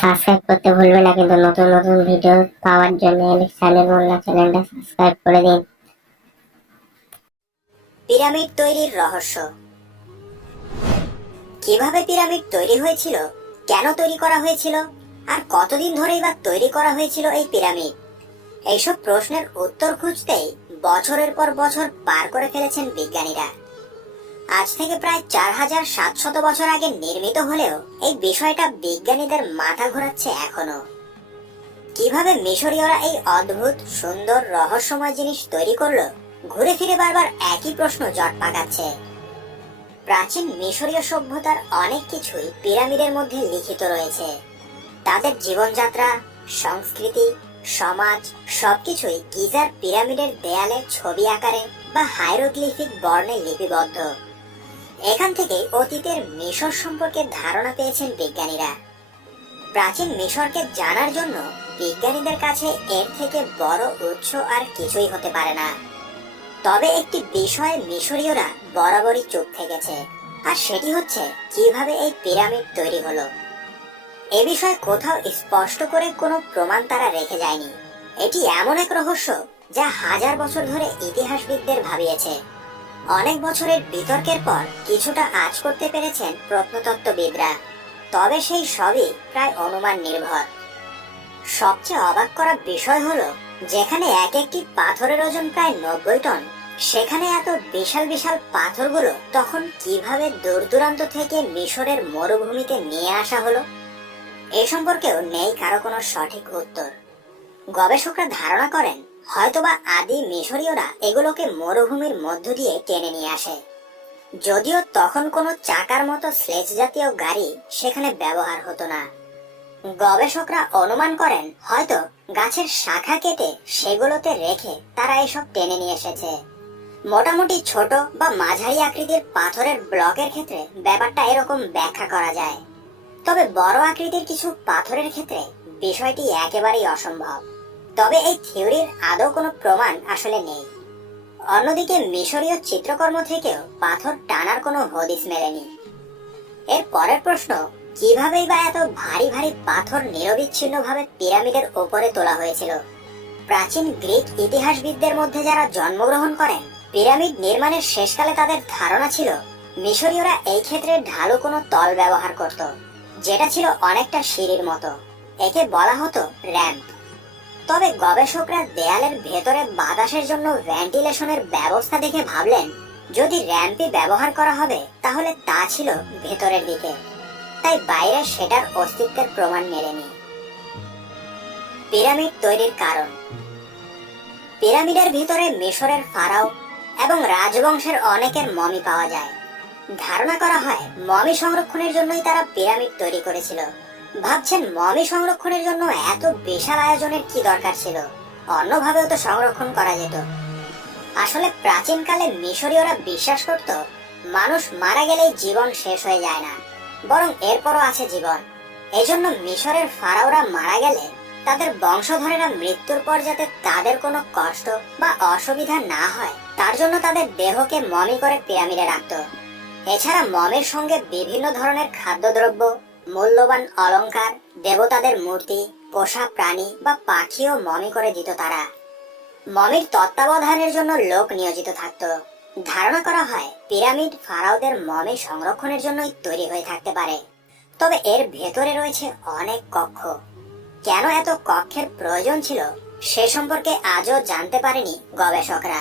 Subscribe করতে ভুলবে না কিন্তু নতুন নতুন ভিডিও পাওয়ার জন্য চ্যানেল মোল্লা চ্যানেলটা সাবস্ক্রাইব করে দিন। পিরামিড তৈরির রহস্য। কিভাবে পিরামিড তৈরি হয়েছিল, কেন তৈরি করা হয়েছিল, আর কতদিন ধরেই বা তৈরি করা হয়েছিল এই পিরামিড? এইসব প্রশ্নের উত্তর খুঁজতেই বছরের পর বছর পার করে ফেলেছেন বিজ্ঞানীরা। আজ থেকে প্রায় 4700 বছর আগে নির্মিত হলেও এই বিষয়টা বিজ্ঞানীদের মাথা ঘোরাচ্ছে এখনো। কিভাবে মিশরীয়রা এই অদ্ভুত, সুন্দর, রহস্যময় জিনিস তৈরি করলো, ঘুরে ফিরে বারবার একই প্রশ্ন জট পাকাচ্ছে। প্রাচীন মিশরীয় সভ্যতার অনেক কিছুই পিরামিডের মধ্যে লিখিত রয়েছে। তাদের জীবনযাত্রা, সংস্কৃতি, সমাজ সবকিছুই গিজার পিরামিডের দেয়ালে ছবি আকারে বা হাইরোগ্লিফিক বর্ণে লিপিবদ্ধ। এখান থেকে অতীতের মিশর সম্পর্কে ধারণা পেয়েছেন বিজ্ঞানীরা। প্রাচীন মিশরকে জানার জন্য বিজ্ঞানীদের কাছে এর থেকে বড় উৎস আর কিছুই হতে পারে না। তবে একটি বিষয়ে মিশরীয়রা বরাবরই চুপ থেকেছে, আর সেটি হচ্ছে কিভাবে এই পিরামিড তৈরি হলো। এ বিষয়ে কোথাও স্পষ্ট করে কোনো প্রমাণ তারা রেখে যায়নি। এটি এমন এক রহস্য যা হাজার বছর ধরে ইতিহাসবিদদের ভাবিয়েছে। অনেক বছরের বিতর্কের পর কিছুটা আঁচ করতে পেরেছেন প্রত্নতত্ত্ববিদরা, তবে সেই সবই প্রায় অনুমান নির্ভর। সবচেয়ে অবাক করা বিষয় হলো, যেখানে এক একটি পাথরের ওজন প্রায় 90 টন, সেখানে এত বিশাল বিশাল পাথরগুলো তখন কিভাবে দূর দূরান্ত থেকে মিশরের মরুভূমিতে নিয়ে আসা হলো, এ সম্পর্কেও নেই কারো কোনো সঠিক উত্তর। গবেষকরা ধারণা করেন হয়তোবা আদি মিশরীয়রা এগুলোকে মরুভূমির মধ্য দিয়ে টেনে নিয়ে আসে, যদিও তখন কোনো চাকার মতো স্লেজ জাতীয় গাড়ি সেখানে ব্যবহার হতো না। গবেষকরা অনুমান করেন হয়তো গাছের শাখা কেটে সেগুলোতে রেখে তারা এসব টেনে নিয়ে এসেছে। মোটামুটি ছোট বা মাঝারি আকৃতির পাথরের ব্লকের ক্ষেত্রে ব্যাপারটা এরকম ব্যাখ্যা করা যায়, তবে বড় আকৃতির কিছু পাথরের ক্ষেত্রে বিষয়টি একেবারেই অসম্ভব। তবে এই থিওরির আদৌ কোনো প্রমাণ আসলে নেই। অন্যদিকে মিশরীয় চিত্রকর্ম থেকেও পাথর টানার কোনো হদিস মেলেনি। এর পরের প্রশ্ন, কিভাবেই বা এত ভারী ভারী পাথর নিরবিচ্ছিন্নভাবে পিরামিডের উপরে তোলা হয়েছিল? প্রাচীন গ্রিক ইতিহাসবিদদের মধ্যে যারা জন্মগ্রহণ করেন, পিরামিড নির্মাণের শেষকালে তাদের ধারণা ছিল মিশরীয়রা এই ক্ষেত্রে ঢালু কোনো তল ব্যবহার করত, যেটা ছিল অনেকটা সিঁড়ির মতো। একে বলা হতো র্যাম্প। তবে গবেষকরা দেয়ালের ভেতরে বাতাসের জন্য ভেন্টিলেশনের ব্যবস্থা দেখে ভাবলেন, যদি র্যাম্পই ব্যবহার করা হবে তাহলে তা ছিল ভেতরের দিকে, তাই বাইরে সেটার অস্তিত্বের প্রমাণ মেলেনি। পিরামিড তৈরির কারণ। পিরামিডের ভিতরে মিশরের ফারাও এবং রাজবংশের অনেকের মমি পাওয়া যায়। ধারণা করা হয় মমি সংরক্ষণের জন্যই তারা পিরামিড তৈরি করেছিল। ভাবছেন, মমি সংরক্ষণের জন্য এত বিশাল আয়োজনের কি দরকার ছিল? অন্যভাবেও তো সংরক্ষণ করা যেত। আসলে প্রাচীনকালে মিশরীয়রা বিশ্বাস করত মানুষ মারা গেলেই জীবন শেষ হয়ে যায় না, বরং এরপরও আছে জীবন। এজন্য মিশরের ফারাওরা মারা গেলে তাদের বংশধরেরা মৃত্যুর পর যাতে তাদের কোনো কষ্ট বা অসুবিধা না হয়, তার জন্য তাদের দেহকে মমি করে পিরামিডে রাখত। এছাড়া মমির সঙ্গে বিভিন্ন ধরনের খাদ্যদ্রব্য, মূল্যবান অলংকার, দেবতাদের মূর্তি, পোষা প্রাণী বা পাখিও মমি করে দিত তারা। মমির তত্ত্বাবধানের জন্য লোক নিয়োজিত থাকত। ধারণা করা হয় পিরামিড ফারাওদের মমি সংরক্ষণের জন্যই তৈরি হয়ে থাকতে পারে। তবে এর ভেতরে রয়েছে অনেক কক্ষ। কেন এত কক্ষের প্রয়োজন ছিল সে সম্পর্কে আজও জানতে পারেনি গবেষকরা।